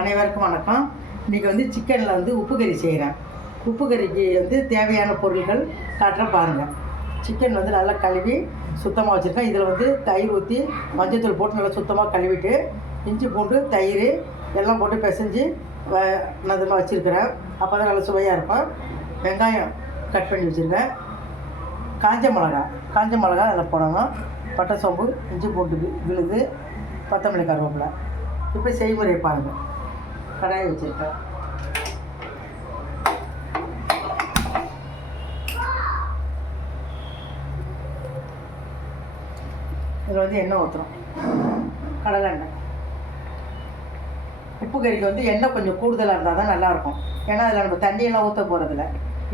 அனைவருக்கும் வணக்கம். இன்றைக்கி வந்து சிக்கனில் வந்து உப்பு கறி செய்கிறேன். உப்பு கறிக்கு வந்து தேவையான பொருட்கள் காட்டுறேன் பாருங்கள். சிக்கன் வந்து நல்லா கழுவி சுத்தமாக வச்சுருக்கேன். இதில் வந்து தயிர் ஊற்றி மஞ்சத்தூள் போட்டு நல்லா சுத்தமாக கழுவிட்டு இஞ்சி பூண்டு தயிர் எல்லாம் போட்டு பிசைஞ்சு நதுமாக வச்சுருக்கிறேன். அப்போ தான் நல்லா சுவையாக இருக்கும். வெங்காயம் கட் பண்ணி வச்சுருக்கேன். காஞ்ச மிளகா அதில் போடணும். பட்டை சோம்பு இஞ்சி பூண்டு விழுது கொத்தமல்லி கருவேப்பிலை. இப்போ செய்முறை பாருங்கள். கடாயை வச்சுருக்கேன். இதில் வந்து எண்ணெய் ஊற்றுறோம். கடலை எண்ணெய். உப்பு கறிக்கு வந்து எண்ணெய் கொஞ்சம் கூடுதலாக இருந்தால் தான் நல்லாயிருக்கும். ஏன்னா அதில் நம்ம தண்ணியெல்லாம் ஊற்ற போகிறதில்ல,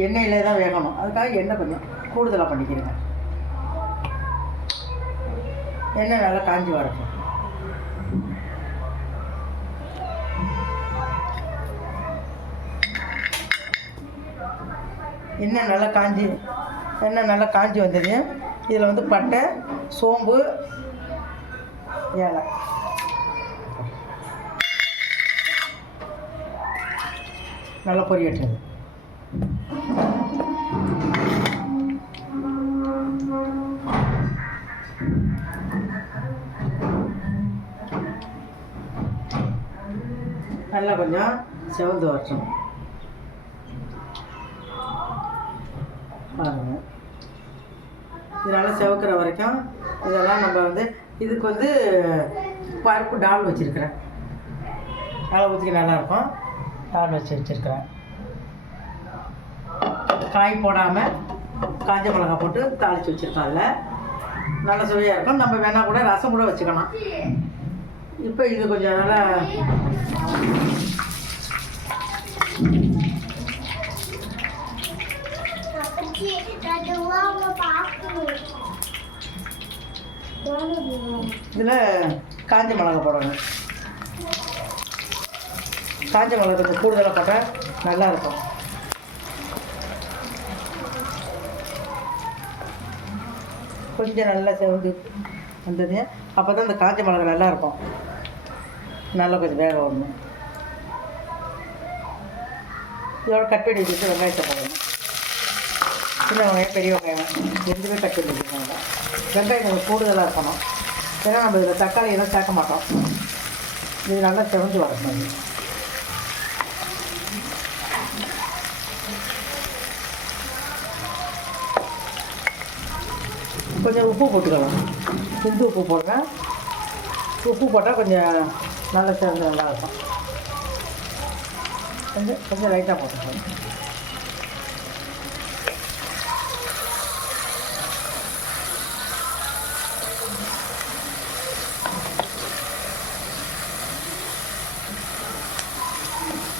எண்ணெயிலே தான் வேகணும். அதுக்காக எண்ணெய் கொஞ்சம் கூடுதலாக பண்ணிக்கிறேங்க. எண்ணெய் நல்லா காஞ்சி வரட்டும். எண்ணெய் நல்லா காஞ்சி வந்தது. இதில் வந்து பட்டை சோம்பு ஏலை நல்லா பொரியட்டுது. நல்லா கொஞ்சம் செவந்து வரட்டும் பாருங்கள். இதனால் செவக்கிற வரைக்கும் இதெல்லாம் நம்ம வந்து இதுக்கு வந்து பருப்பு டால் வச்சுருக்கிறேன். நல்லா ஊற்றிக்க நல்லாயிருக்கும். டால் வச்சுருக்கிறேன். காய் போடாமல் காஞ்ச மிளகா போட்டு தாளித்து வச்சுருக்கோம். அதில் நல்லா சுவையாக இருக்கும். நம்ம வேணால் கூட ரசம் கூட வச்சுக்கலாம். இப்போ இது கொஞ்சம் நல்லா இதில் காஞ்ச மிளகா போடணும். காஞ்ச மிளகா கொஞ்சம் கூடுதலாக போட்டால் நல்லாயிருக்கும். கொஞ்சம் நல்லா செவந்து வந்தது. அப்போ தான் இந்த காஞ்ச மிளகா நல்லாயிருக்கும். நல்லா கொஞ்சம் வேக வரணும். இதோட கட் பண்ணி வச்சுட்டு வெங்காயத்தை போடணும். சின்ன வெங்காயம் பெரிய வெங்காயம் ரெண்டுமே கட் பண்ணி வச்சுக்கோங்க. வெங்காயம் கொஞ்சம் கூடுதலாக இருக்கணும். ஏன்னா நம்ம இதில் தக்காளி எல்லாம் சேர்க்க மாட்டோம். இது நல்லா செவந்து வரணும். கொஞ்சம் உப்பு போட்டுக்கலாம். இந்து உப்பு போடுங்க. உப்பு போட்டால் கொஞ்சம் நல்லா சேர்ந்து நல்லாயிருக்கும். கொஞ்சம் லைட்டாக போட்டுக்கலாம்.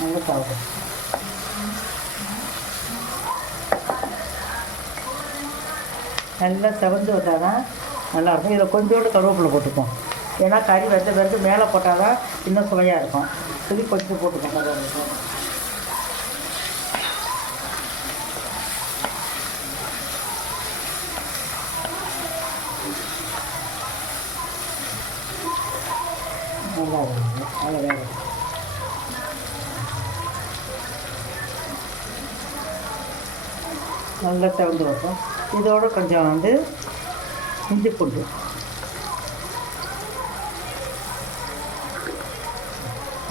நல்லா சாப்பிடும். நல்லா செவந்து வந்தால் தான் நல்லாயிருக்கும். இதில் கொஞ்சோண்டு கருவேப்பிலை போட்டுப்போம். ஏன்னா கறி வெந்து மேலே போட்டால் தான் இன்னும் சுவையாக இருக்கும். சொல்லி கொஞ்சம் போட்டுப்போம் கருவேப்பிலை. நல்லா இருக்கும். நல்லா வேகும். நல்லா செவந்து வைப்போம். இதோடு கொஞ்சம் வந்து இஞ்சி பூண்டு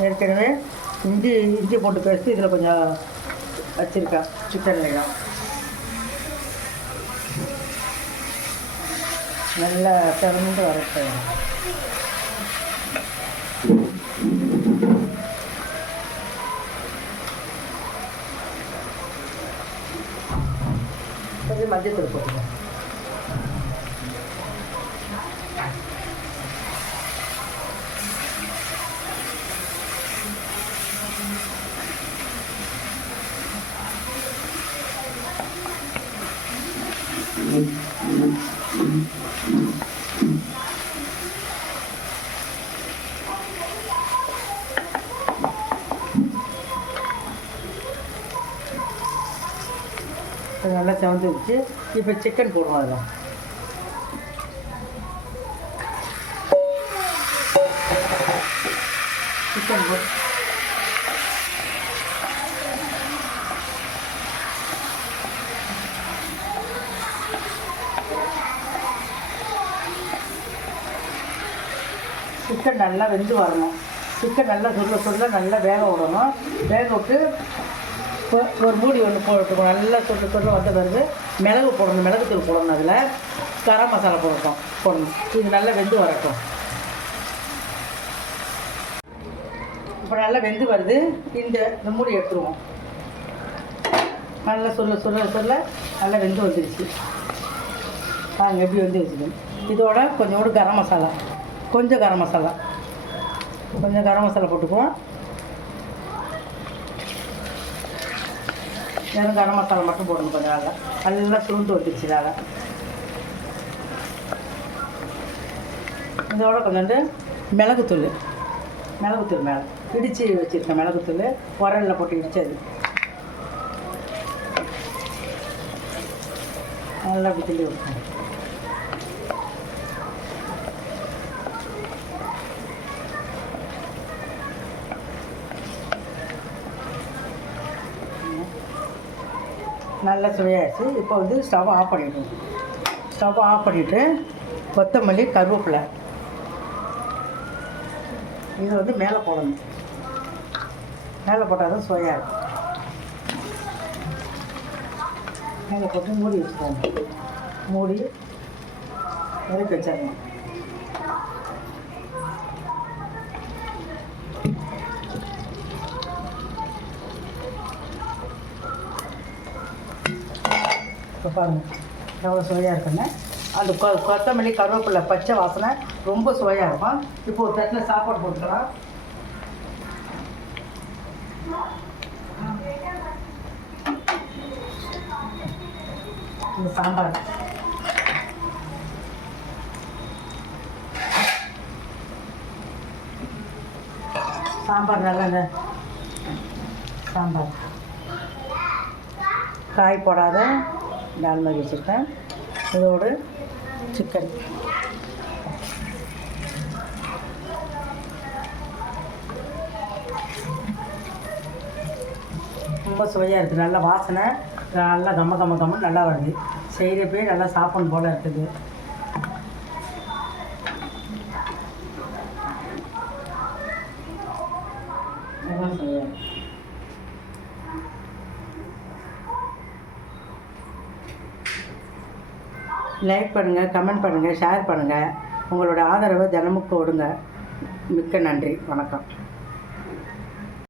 ஏற்கனவே இஞ்சி போட்டு பேஸ்ட்டு இதில் கொஞ்சம் வச்சுருக்கேன். சிக்கன்லையும் நல்லா செவந்து வரட்டும். கொஞ்சம் மஞ்சத்தூள் போட்டுக்கோங்க. நல்லா செவந்து வச்சு இப்போ சிக்கன் போடுவோம். அதில் சிக்கன் சிக்கன் நல்லா வெந்து வரணும். சிக்கன் நல்லா சுருள நல்லா வேக விடணும். வேக விட்டு ஒரு மூடி ஒன்று போட்டுக்கணும். நல்லா சுருள வந்த பிறகு மிளகு போடணும், மிளகுத்தூள் போடணும், அதில் கரம் மசாலா போடணும். இது நல்லா வெந்து வரட்டும். இப்போ நல்லா வெந்து வருது. இந்த மூடி எடுத்துருவோம். நல்லா சொல்ல நல்லா வெந்து வந்துடுச்சு. பாருங்கள் எப்படி வந்து வச்சுக்கணும். இதோட கொஞ்சோண்டு கரம் மசாலா, கொஞ்சம் கரம் மசாலா போட்டுக்குவோம். வெறும் கரம் மசாலா மட்டும் போடணும். கொஞ்சம் நல்லா சுருண்டு வந்துடுச்சு. இதோட கொஞ்சோண்டு மிளகுத்தூள் மேலே இடித்து வச்சுருக்கேன். மிளகுத்தூள் உரலில் போட்டு இடித்தது நல்லா அப்படி கிண்டி விட்டுருங்க. நல்லா சுவையாகிடுச்சு. இப்போ வந்து ஸ்டவ் ஆஃப் பண்ணிவிட்டு கொத்தமல்லி, கருவேப்பிலை இது வந்து மேலே போடணும். மேலே போட்டால் தான் சுவையாக இருக்கும். மேலே போட்டு மூடி வச்சுக்கோங்க. மூடி இறக்கி வச்சிடணும். இப்போ பாருங்கள் எவ்வளோ சுவையாக இருக்குன்னு. அந்த கொத்தமல்லி, கருவேப்பிலை பச்சை வாசனை ரொம்ப சுவையாக இருக்கும். இப்போ ஒரு தட்டில் சாப்பாடு போட்டுக்கலாம். இந்த சாம்பார் நல்லா இந்த சாம்பார் காய் போடாத டால் மாதிரி வச்சுருக்கேன். இதோடு சிக்கன் ரொம்ப சுவையாக இருக்குது. நல்ல வாசனை, நல்லா கம்மன்னு நல்லா வருது. செய்கிறப்பே நல்லா சாப்பிடணும் போல் இருக்குது. லைக் பண்ணுங்கள், கமெண்ட் பண்ணுங்கள், ஷேர் பண்ணுங்கள். உங்களோட ஆதரவை தினமும் கொடுங்க. மிக்க நன்றி. வணக்கம்.